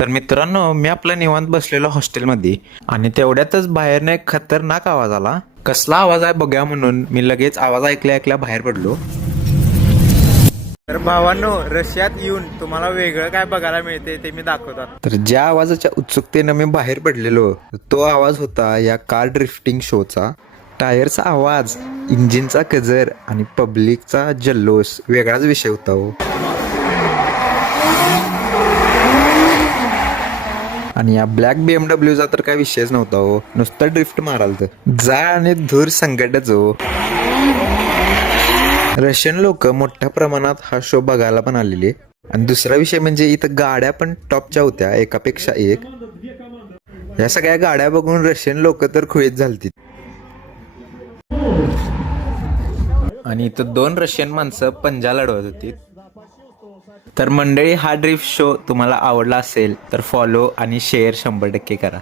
तर मित्रांनो मी आपल्या निवांत बसलेलो हॉस्टेलमध्ये आणि तेवढ्यातच बाहेरनं एक खतरनाक आवाज आला. कसला आवाज आहे बघूया म्हणून मी लगेच आवाज ऐकल्या ऐकल्या बाहेर पडलो. तर भावांनो रशियात येऊन तुम्हाला वेगळं काय बघायला मिळते ते मी दाखवतात तर ज्या आवाजाच्या उत्सुकतेनं मी बाहेर पडलेलो तो आवाज होता या कार ड्रिफ्टिंग शोचा टायरचा आवाज इंजिनचा कजर आणि पब्लिकचा जल्लोष वेगळाच विषय होता हो. आणि या ब्लॅक बीएमडब्ल्यूचा तर काय विषयच नव्हता हो. नुसतं ड्रिफ्ट माराल तर. जा आणि धूर संकटच हो. रशियन लोक मोठ्या प्रमाणात हा शो बघायला पण आलेले. आणि दुसरा विषय म्हणजे इथं गाड्या पण टॉपच्या होत्या एकापेक्षा एक. या सगळ्या गाड्या बघून रशियन लोक तर खुळीत झालती आणि इथं दोन रशियन माणसं पंजा लढवत होती तर मंडळी हा ड्रिफ्ट शो तुम्हाला आवडला असेल तर फॉलो आणि शेअर शंभर टक्के करा.